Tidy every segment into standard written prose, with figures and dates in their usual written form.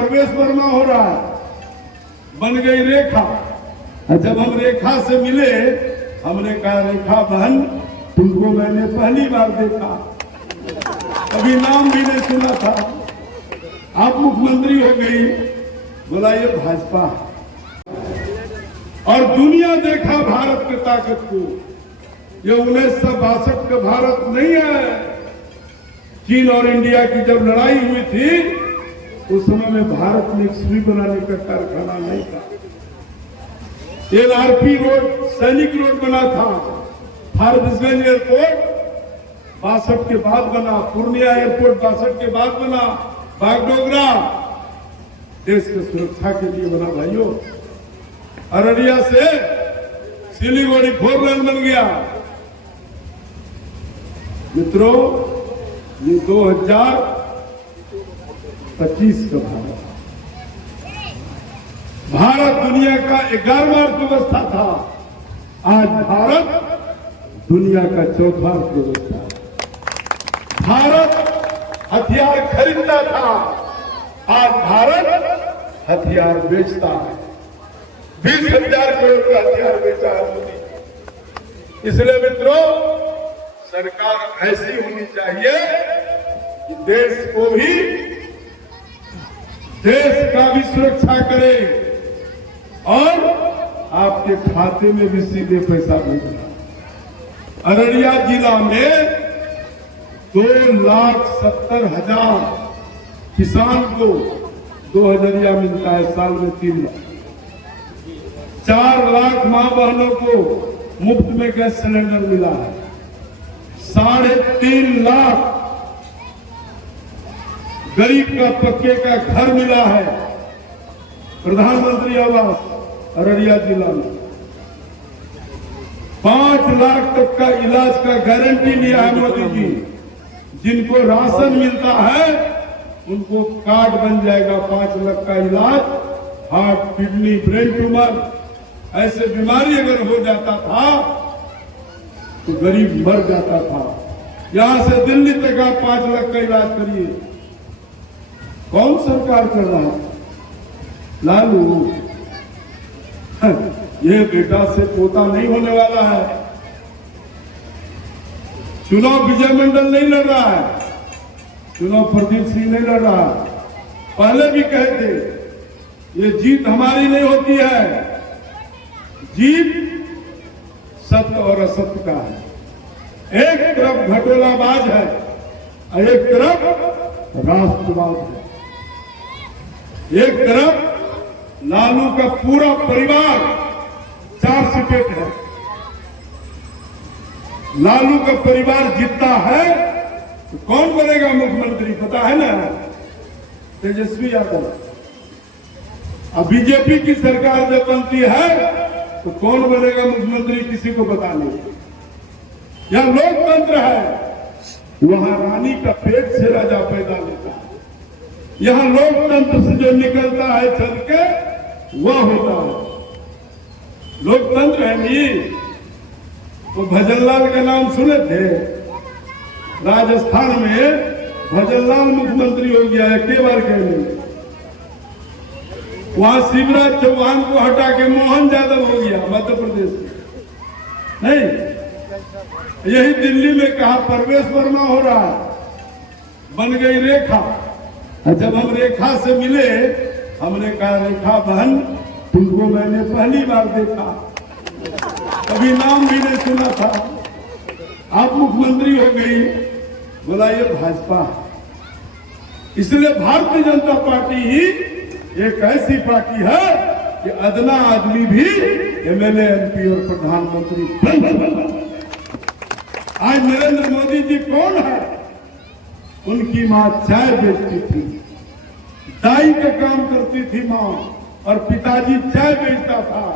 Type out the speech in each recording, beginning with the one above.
प्रवेश वर्मा हो रहा है, बन गई रेखा। जब हम रेखा से मिले, हमने कहा रेखा बहन तुमको मैंने पहली बार देखा, कभी नाम भी नहीं सुना था, आप मुख्यमंत्री हो गई। बोला ये भाजपा, और दुनिया देखा भारत की ताकत को। ये 1962 का भारत नहीं है। चीन और इंडिया की जब लड़ाई हुई थी उस समय में भारत में एक सुई बनाने का कारखाना नहीं था। LRP रोड, सैनिक रोड बना था, फारबिसगंज एयरपोर्ट 62 के बाद बना, पूर्णिया एयरपोर्ट 62 के बाद बना, बागडोगरा देश की सुरक्षा के लिए बना भाइयों। अररिया से सिलीगुड़ी 4 लेन बन गया। मित्रों, ये 2025 का भारत दुनिया का 11वां अर्थव्यवस्था था। आज भारत दुनिया का 4था अर्थव्यवस्था। भारत हथियार खरीदता था, आज भारत हथियार बेचता है। 20,000 करोड़ का हथियार बेचा है मोदी। इसलिए मित्रों, सरकार ऐसी होनी चाहिए कि देश को भी, देश का भी सुरक्षा करे और आपके खाते में भी सीधे पैसा भेजना। अररिया जिला में 2,70,000 किसान को 2,000 मिलता है, साल में 3 लाख। 4 लाख मां बहनों को मुफ्त में गैस सिलेंडर मिला है। 3.5 लाख गरीब का पक्के का घर मिला है। प्रधानमंत्री आवास अररिया जिला में 5 लाख तक का इलाज का गारंटी लिया है मोदी जी। जिनको राशन मिलता है उनको कार्ड बन जाएगा, 5 लाख का इलाज। हार्ट, किडनी, ब्रेन ट्यूमर ऐसे बीमारी अगर हो जाता था तो गरीब मर जाता था। यहां से दिल्ली तक आप 5 लाख का इलाज करिए। कौन सरकार कर रहा है? लालू। ये बेटा से पोता नहीं होने वाला है। चुनाव विजय मंडल नहीं लड़ रहा है, चुनाव प्रदीप सिंह नहीं लड़ रहा। पहले भी कहे थे ये जीत हमारी नहीं होती है, जीत सत्य और असत्य का है। एक तरफ घटोलाबाज है और एक तरफ राष्ट्रवाद है। एक तरफ लालू का पूरा परिवार 4 सीटें है। लालू का परिवार जीतता है तो कौन बनेगा मुख्यमंत्री पता है ना? तेजस्वी यादव। अब बीजेपी की सरकार जब बनती है तो कौन बनेगा मुख्यमंत्री किसी को पता नहीं। यह लोकतंत्र है, वहां रानी का पेट से राजा पैदा होता है। यहां लोकतंत्र से जो निकलता है चल के वह होता है। लोकतंत्र है नहीं। तो भजनलाल का नाम सुने थे? राजस्थान में भजनलाल मुख्यमंत्री हो गया है, कई बार कहने। वहां शिवराज चौहान को हटा के मोहन यादव हो गया मध्य प्रदेश में। नहीं, यही दिल्ली में कहा प्रवेश वर्मा हो रहा है, बन गई रेखा। जब हम रेखा से मिले, हमने कहा रेखा बहन तुमको मैंने पहली बार देखा, कभी नाम भी नहीं सुना था, आप मुख्यमंत्री हो गई। बोला ये भाजपा। इसलिए भारतीय जनता पार्टी ही एक ऐसी पार्टी है कि अदना आदमी भी MLA, MP और प्रधानमंत्री बन सकता। आज नरेंद्र मोदी जी कौन है? उनकी मां चाय बेचती थी, दाई का काम करती थी मां, और पिताजी चाय बेचता था।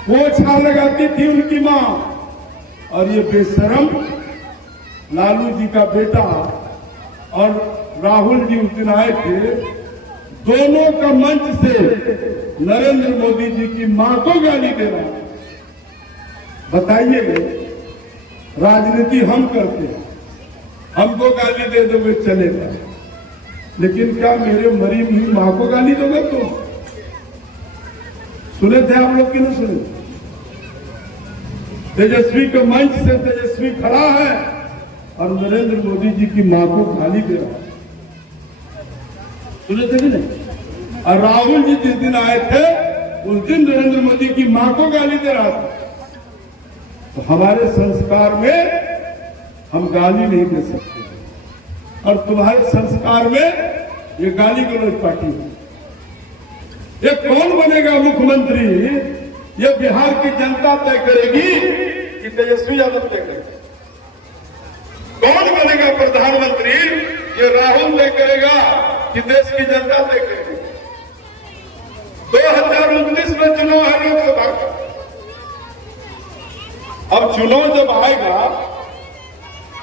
पोछा लगाती थी उनकी मां। और ये बेशरम लालू जी का बेटा और राहुल जी उस दिन आए थे, दोनों का मंच से नरेंद्र मोदी जी की मां को गाली दे रहा है। बताइए, राजनीति हम करते हैं, हमको गाली दे दोगे चलेगा? लेकिन क्या मेरे मरी हुई मां को गाली दोगे तुम? सुने थे आप लोग कि नहीं सुने? तेजस्वी के मंच से तेजस्वी खड़ा है और नरेंद्र मोदी जी की मां को गाली दे रहा है। सुने थे कि नहीं? और राहुल जी जिस दिन आए थे उस दिन नरेंद्र मोदी की मां को गाली दे रहा था। तो हमारे संस्कार में हम गाली नहीं दे सकते और तुम्हारे संस्कार में ये गाली गलौज पार्टी है। ये कौन बनेगा मुख्यमंत्री, ये बिहार की जनता तय करेगी कि तेजस्वी यादव तय करेगा। कौन बनेगा प्रधानमंत्री, ये राहुल तय करेगा कि देश की जनता तय करेगी। 2019 में चुनाव है लोकसभा का। अब चुनाव जब आएगा,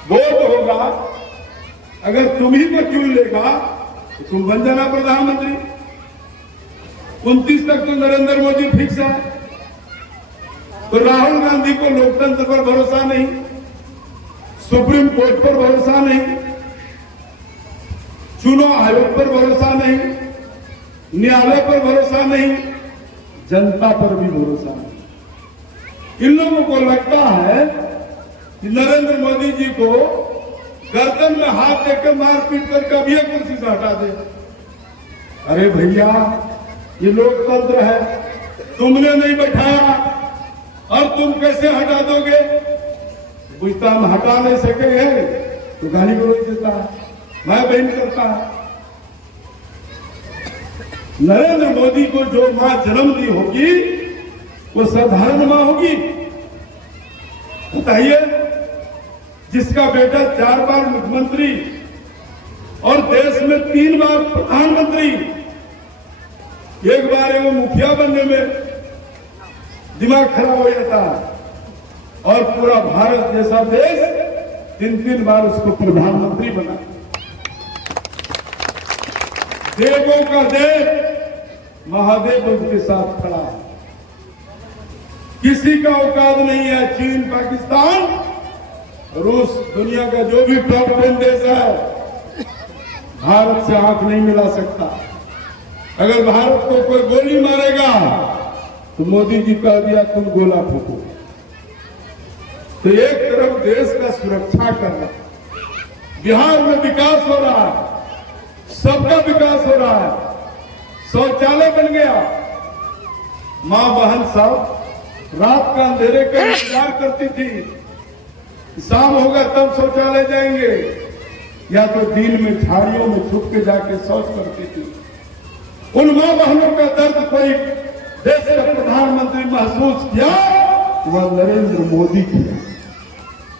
वोट होगा, अगर तुम ही को चुन लेगा तो तुम बन जाना प्रधानमंत्री। 29 तक तो नरेंद्र मोदी फिक्स है। तो राहुल गांधी को लोकतंत्र पर भरोसा नहीं, सुप्रीम कोर्ट पर भरोसा नहीं, चुनाव आयोग पर भरोसा नहीं, न्यायालय पर भरोसा नहीं, जनता पर भी भरोसा नहीं। इन लोगों को लगता है कि नरेंद्र मोदी जी को गर्दन में हाथ देकर मारपीट कर कभी कुर्सी से हटा दे। अरे भैया, ये लोकतंत्र है, तुमने नहीं बैठाया और तुम कैसे हटा दोगे? पूछता हम हटा नहीं सकेंगे तो गाली गलौज देता है, मैं बहन करता है। नरेंद्र मोदी को जो मां जन्म दी होगी वो साधारण मां होगी? बताइए, जिसका बेटा 4 बार मुख्यमंत्री और देश में 3 बार प्रधानमंत्री, एक बार वो मुखिया बनने में दिमाग खराब हो जाता है और पूरा भारत जैसा देश 3-3 बार उसको प्रधानमंत्री बना। देवों का देव महादेव उसके साथ खड़ा है। किसी का औकात नहीं है। चीन, पाकिस्तान, रूस, दुनिया का जो भी टॉप 10 देश है, भारत से आंख नहीं मिला सकता। अगर भारत को कोई गोली मारेगा तो मोदी जी कह दिया तुम गोला फूको। तो एक तरफ देश का सुरक्षा करना, बिहार में विकास हो रहा है, सबका विकास हो रहा है, शौचालय बन गया। मां बहन सब रात का अंधेरे का इंतजार करती थी, शाम होगा तब शौचालय जाएंगे, या तो दिन में झाड़ियों में छुप के जाके शौच करती थी। उन मां बहनों का दर्द कोई देश का प्रधानमंत्री महसूस किया, वह नरेंद्र मोदी किया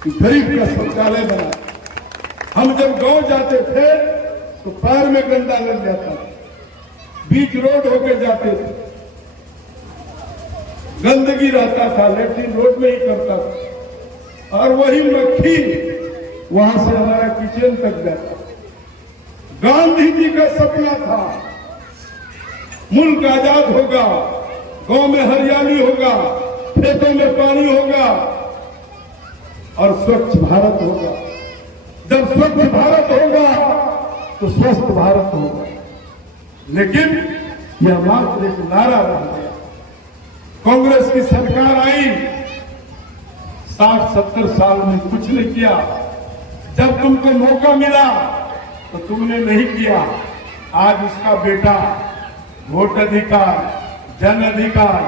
कि गरीब का शौचालय बना। हम जब गांव जाते थे तो पैर में गंदा लग जाता, बीच रोड होके जाते थे, गंदगी रहता था, लेट्रिन रोड में ही करता था और वही मक्खी वहां से हमारा किचन तक जाता। गांधी जी का सपना था मुल्क आजाद होगा, गांव में हरियाली होगा, खेतों में पानी होगा और स्वच्छ भारत होगा। जब स्वच्छ भारत होगा तो स्वस्थ भारत होगा। लेकिन यह मात्र एक नारा रह गया। कांग्रेस की सरकार आई, 60-70 साल में कुछ नहीं किया। जब तुमको मौका मिला तो तुमने नहीं किया। आज उसका बेटा वोट अधिकार, जन अधिकार,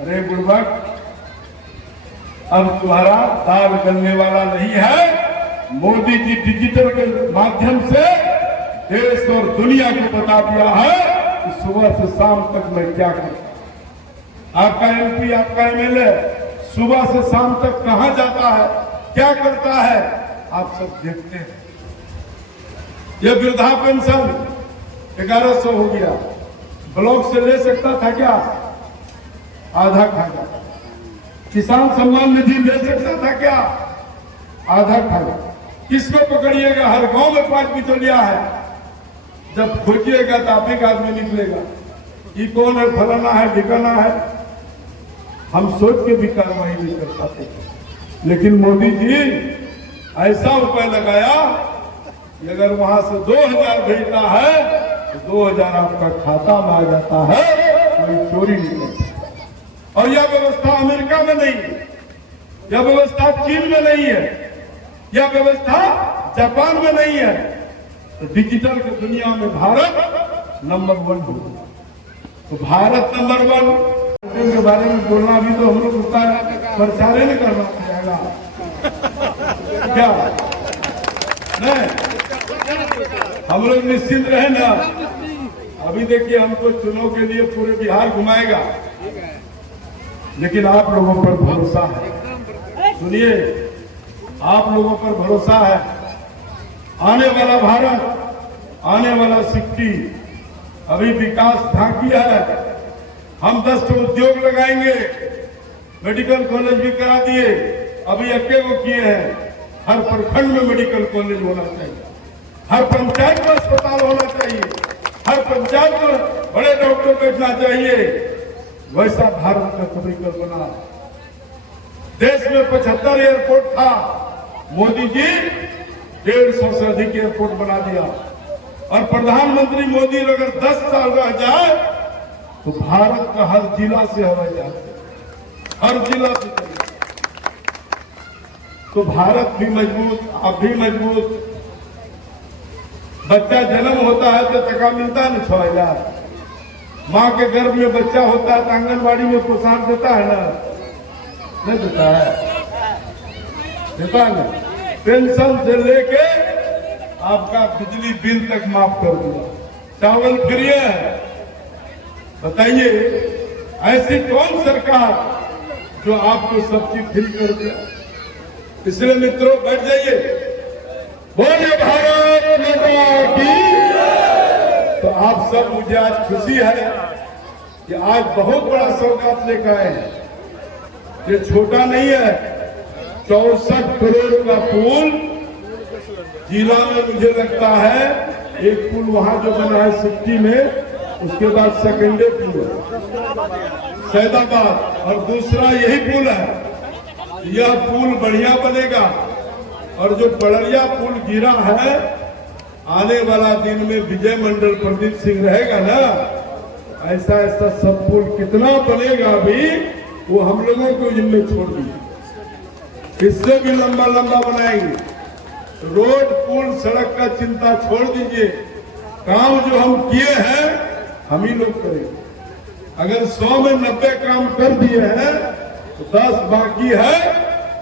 अरे बुड़बक, अब तुम्हारा दाल गलने वाला नहीं है। मोदी जी डिजिटल के माध्यम से देश और दुनिया को बता दिया है कि सुबह से शाम तक मैं क्या करता। आपका एमपी, आपका एमएलए सुबह से शाम तक कहां जाता है, क्या करता है, आप सब देखते हैं। यह वृद्धा पेंशन 1100 हो गया, ब्लॉक से ले सकता था क्या? आधा खा जाता। किसान सम्मान निधि ले सकता था क्या? आधा खा जाता। किसको पकड़िएगा? हर गांव में 5 बिचौलिया है। जब खोजिएगा तो आप एक आदमी निकलेगा, ये कौन है, फलाना है, ठिकाना है। हम सोच के भी कार्रवाई नहीं कर पाते। लेकिन मोदी जी ऐसा उपाय लगाया, कि अगर वहां से 2000 भेजना है तो 2000 आपका खाता में आ जाता है, कोई चोरी नहीं कर सकता। और यह व्यवस्था अमेरिका में नहीं है, यह व्यवस्था चीन में नहीं है, यह व्यवस्था जापान में नहीं है। तो डिजिटल की दुनिया में भारत नंबर 1 होगा। तो भारत नंबर 1 के बारे में बोलना भी तो हम लोग उसका प्रचार नहीं करना पड़ेगा क्या? नहीं, हम लोग निश्चिंत रहे ना। अभी देखिए हमको चुनाव के लिए पूरे बिहार घुमाएगा, लेकिन आप लोगों पर भरोसा है। सुनिए, आप लोगों पर भरोसा है। आने वाला भारत, आने वाला सिक्की, अभी विकास बाकी है। हम 10 उद्योग लगाएंगे, मेडिकल कॉलेज भी करा दिए, अभी 1 किए हैं। हर प्रखंड में मेडिकल कॉलेज होना चाहिए, हर पंचायत में अस्पताल होना चाहिए, हर पंचायत में बड़े डॉक्टर बैठना चाहिए। वैसा भारत का कभी बना। देश में 75 एयरपोर्ट था, मोदी जी 150 से अधिक एयरपोर्ट बना दिया। और प्रधानमंत्री मोदी अगर 10 साल रह जाए तो भारत का हर जिला से हवाई जहाज, हर जिला से चले। तो भारत भी मजबूत, आप भी मजबूत। बच्चा जन्म होता है तो टका मिलता है ना 6000। माँ के गर्भ में बच्चा होता है तो आंगनबाड़ी में पोषण देता है ना, नहीं देता है? देता है ना। पेंशन से लेके आपका बिजली बिल तक माफ कर दिया, चावल फ्री है। बताइए, ऐसी कौन सरकार जो आपको सब चीज फ्री कर दिया? इसलिए मित्रों बैठ जाइए, बोलिए भारत माता की। तो आप सब, मुझे आज खुशी है कि आज बहुत बड़ा सौगात लेकर आए हैं। ये छोटा नहीं है, 64 करोड़ का पुल जिला में। मुझे लगता है एक पुल वहां जो बना है सिक्की में, उसके बाद सेकेंडे पुल सैदाबाद, और दूसरा यही पुल है। यह पुल बढ़िया बनेगा। और जो पड़रिया पुल गिरा है, आने वाला दिन में विजय मंडल प्रदीप सिंह रहेगा ना, ऐसा ऐसा सब पुल कितना बनेगा अभी, वो हम लोगों को जिम्मे छोड़ दिए। इससे भी लंबा लंबा बनाएंगे। रोड, पुल, सड़क का चिंता छोड़ दीजिए। काम जो हम किए हैं हम ही लोग करेंगे। अगर 100 में 90 काम कर दिए हैं तो 10 बाकी है,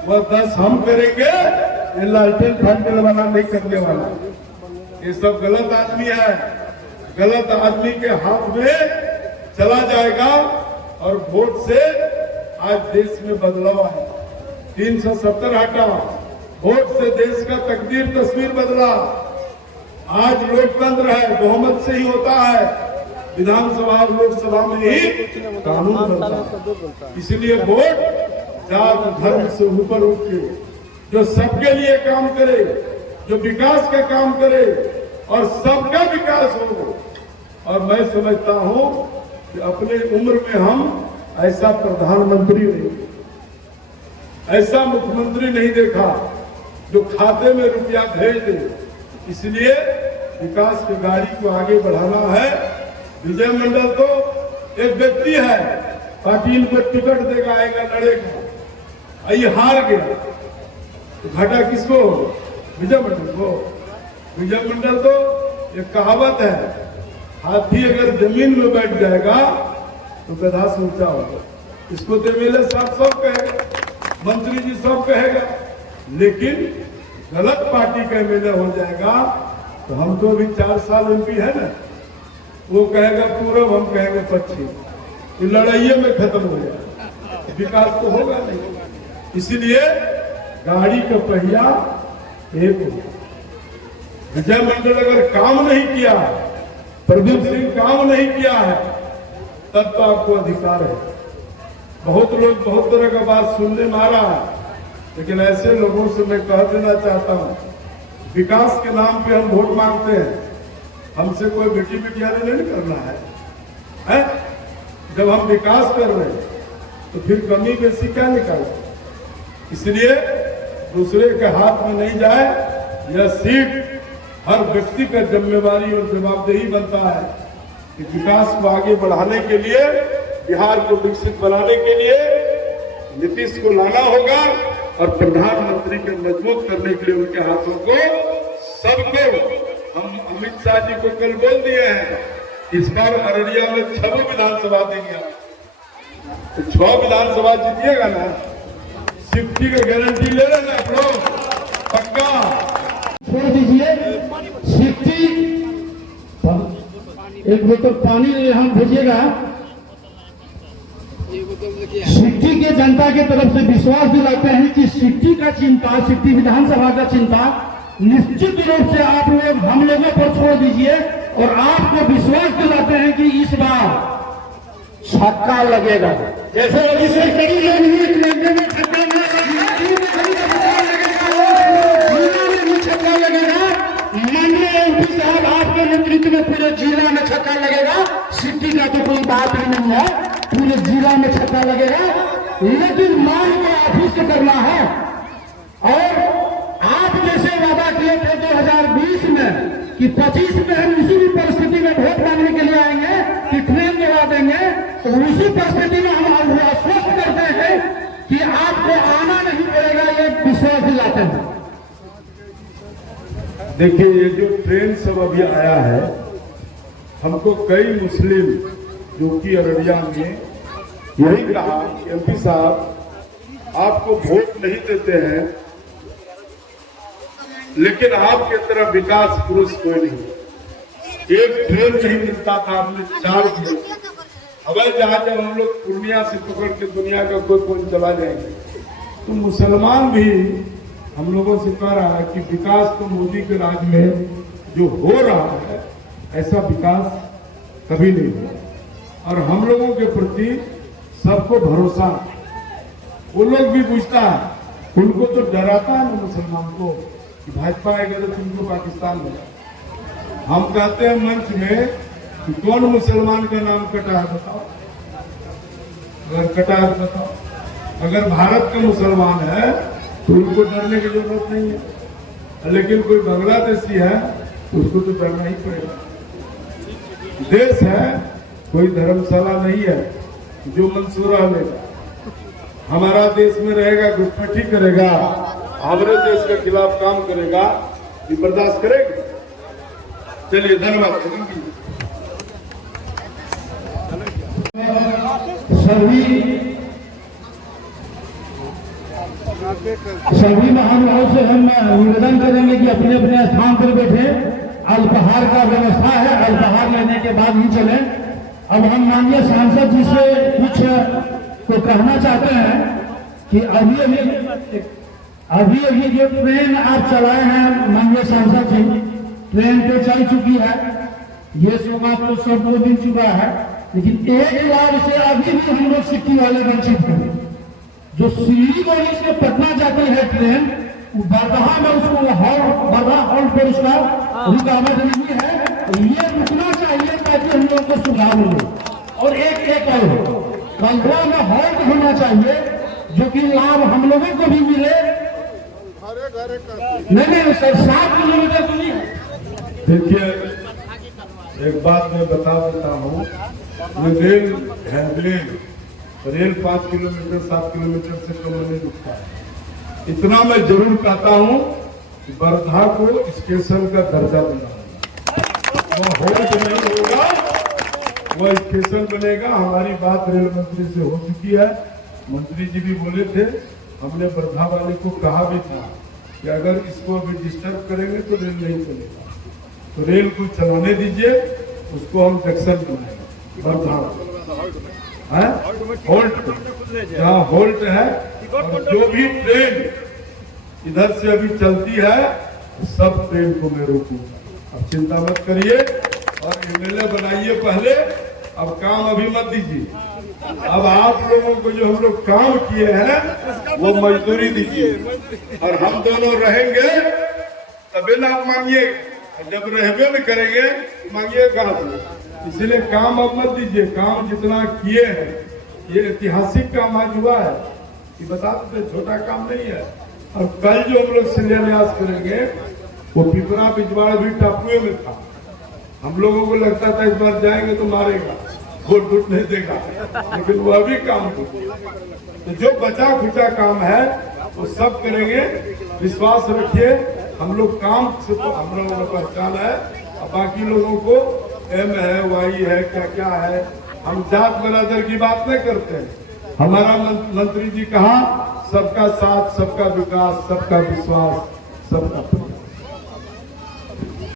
वह 10 हम करेंगे। ये लालटेन फंड वाला नहीं करने वाला, ये सब गलत आदमी है। गलत आदमी के हाथ में चला जाएगा। और वोट से आज देश में बदलाव है। 370 हटा, वोट से देश का तकदीर तस्वीर बदला। आज लोकतंत्र है, बहुमत से ही होता है। विधानसभा और लोकसभा में ही कानून बनता है। इसलिए वोट जात धर्म से ऊपर उठ के जो सबके लिए काम करे, जो विकास का काम करे और सबका विकास हो। और मैं समझता हूं कि अपने उम्र में हम ऐसा प्रधानमंत्री नहीं, ऐसा मुख्यमंत्री नहीं देखा जो खाते में रुपया भेज दे। इसलिए विकास की गाड़ी को आगे बढ़ाना है। विजय मंडल तो एक व्यक्ति है, पार्टी इनको टिकट देगा, आएगा, लड़ेगा। ये हार गया तो घाटा किसको? विजय मंडल को। विजय मंडल तो एक कहावत है, हाथी अगर जमीन में बैठ जाएगा तो गधा से ऊंचा होगा। इसको देवेले साहब सब कहेगा, मंत्री जी सब कहेगा। लेकिन गलत पार्टी का एमएलए हो जाएगा तो हम तो अभी 4 साल एमपी है ना, वो कहेगा पूरब, हम कहेंगे पश्चिम। तो लड़ाइये में खत्म हो जाएगा, विकास तो होगा नहीं। इसीलिए गाड़ी का पहिया एक हो। विजय मंडल अगर काम नहीं किया, प्रदीप सिंह काम नहीं किया है, तब तो आपको अधिकार है। बहुत लोग बहुत तरह का बात सुनने में आ रहा है, लेकिन ऐसे लोगों से मैं कह देना चाहता हूं, विकास के नाम पे हम वोट मांगते हैं, हमसे कोई बेटी बिटियाने नहीं करना है? जब हम विकास कर रहे हैं तो फिर कमी बेसी क्या निकालें? इसलिए दूसरे के हाथ में नहीं जाए। यह सीट हर व्यक्ति का जिम्मेवारी और जवाबदेही बनता है कि विकास को आगे बढ़ाने के लिए, बिहार को विकसित बनाने के लिए नीतीश को लाना होगा और प्रधानमंत्री के मजबूत करने के लिए उनके हाथों को सबको। हम अमित शाह जी को कल बोल दिए हैं, इस बार अररिया में 6 विधानसभा देंगे, तो 6 विधानसभा जीतिएगा ना, सिफ्टी का गारंटी ले लेना आप लोग, पक्का। छोड़ दीजिए सिफ्टी, एक बोतल पानी हम भेजिएगा। सिफ्टी के जनता के तरफ से विश्वास दिलाते हैं कि सिफ्टी का चिंता, सिफ्टी विधानसभा का चिंता निश्चित रूप से आप लोग हम लोगों पर छोड़ दीजिए और आपको विश्वास दिलाते हैं कि इस बार छक्का लगेगा। जैसे इसे कई लोग में छक्का लगेगा, माननीय एमपी साहब आपके नेतृत्व में पूरे जिला में छक्का लगेगा। सिटी का तो कोई बात ही नहीं है, पूरे जिला में छक्का लगेगा। लेकिन मांग को ऑफिस से करना है और आप जैसे वादा किए थे 2020 में कि 25 में हम उसी भी परिस्थिति में वोट मांगने के लिए आएंगे कि ट्रेन दिला देंगे, तो उसी परिस्थिति में हम आश्वस्त करते हैं कि आपको आना नहीं पड़ेगा, ये विश्वास दिलाते हैं। देखिए, ये जो ट्रेन सब अभी आया है, हमको कई मुस्लिम जो कि अररिया में यही कहा कि एमपी साहब आपको वोट नहीं देते हैं, लेकिन आपके तरह विकास पुरुष कोई नहीं। एक ट्रेन नहीं मिलता था, आपने 4 दिए। हवाई जहाज जब हम लोग पूर्णिया से पकड़ के दुनिया का कोई पॉइंट चला जाएंगे, तो मुसलमान भी हम लोगों से कह रहा है कि विकास तो मोदी के राज में जो हो रहा है, ऐसा विकास कभी नहीं हुआ। और हम लोगों के प्रति सबको भरोसा, वो लोग भी पूछता है, उनको तो डराता है ना मुसलमान को कि भाजपा आएगा तो तुमको पाकिस्तान होगा। हम कहते हैं मंच में कि कौन मुसलमान का नाम कटा है बताओ, अगर कटा है बताओ। अगर भारत का मुसलमान है तो उनको डरने की जरूरत नहीं है, लेकिन कोई बांग्लादेशी है तो उसको तो डरना ही पड़ेगा। देश है, कोई धर्मशाला नहीं है जो मंसूरा लेगा। हमारा देश में रहेगा, घुसपैठी करेगा, हमारे देश के खिलाफ काम करेगा, ये बर्दाश्त करेगा? चलिए, धन्यवाद। सभी महानुभाव से हम निवेदन करेंगे कि अपने अपने स्थान पर बैठे। अल्पाहार का व्यवस्था है, अल्पाहार लेने के बाद ही चले। अब हम माननीय सांसद जी से कुछ तो कहना चाहते हैं कि अभी जो ट्रेन आप चलाए हैं माननीय सांसद जी, ट्रेन तो चल चुकी है, ये सुबह तो सब 2 दिन चुका है, लेकिन एक लाभ से अभी भी हम लोग सिटी वाले वंचित हैं। जो सिलीगुड़ी से पटना जाती है ट्रेन, बरदहा में उसको बरदहा हॉल्ट पर उसका रुकावट नहीं है, ये रुकना चाहिए ताकि हम लोग को सुधार मिले। और एक और बंधुआ में हॉल्ट होना चाहिए जो कि लाभ हम लोगों को भी मिले। नहीं सर, 7 किलोमीटर दूरी है। देखिए, एक बात मैं बता देता हूँ, rail handling, rail 5 kilometre 7 kilometre से कम नहीं रुकता है। इतना मैं जरूर कहता हूँ कि वर्धा को स्टेशन का दर्जा देना होगा, वह होल्ड नहीं होगा, वह स्टेशन बनेगा। हमारी बात रेल मंत्री से हो चुकी है, मंत्री जी भी बोले थे, हमने वर्धा वाले को कहा भी था कि अगर इसको अभी डिस्टर्ब करेंगे तो रेल नहीं चलेगा, तो रेल को चलाने दीजिए, उसको हम जंक्शन बनाएंगे वर्धा है, होल्ट जहाँ होल्ट है। और जो भी ट्रेन इधर से अभी चलती है, सब ट्रेन को मैं रोकूंगा, अब चिंता मत करिए। और एमएलए बनाइए पहले, अब काम अभी मत दीजिए। अब आप लोगों को जो हम लोग काम किए हैं वो मजदूरी दीजिए, और हम दोनों रहेंगे तभी ना आप मांगिए, जब रहबे में करेंगे मांगिए कहाँ से। इसलिए काम अब मत दीजिए, काम जितना किए हैं, ये ऐतिहासिक काम आज हुआ है, ये बता देते छोटा काम नहीं है। और कल जो हम लोग शिलान्यास करेंगे वो पिपरा बिजवाड़ भी टापुए में था। हम लोगों को लगता था इस बार जाएंगे तो मारेगा, वोट वोट नहीं देगा, लेकिन वो अभी काम किया। तो जो बचा खुचा काम है वो सब करेंगे, विश्वास रखिए। हम लोग काम से तो हम लोगों को पहचान है, और बाकी लोगों को एम है, वाई है, क्या क्या है, हम जात बरादर की बात नहीं करते हैं। हमारा मंत्री जी कहा सबका साथ, सबका विकास, सबका विश्वास, सबका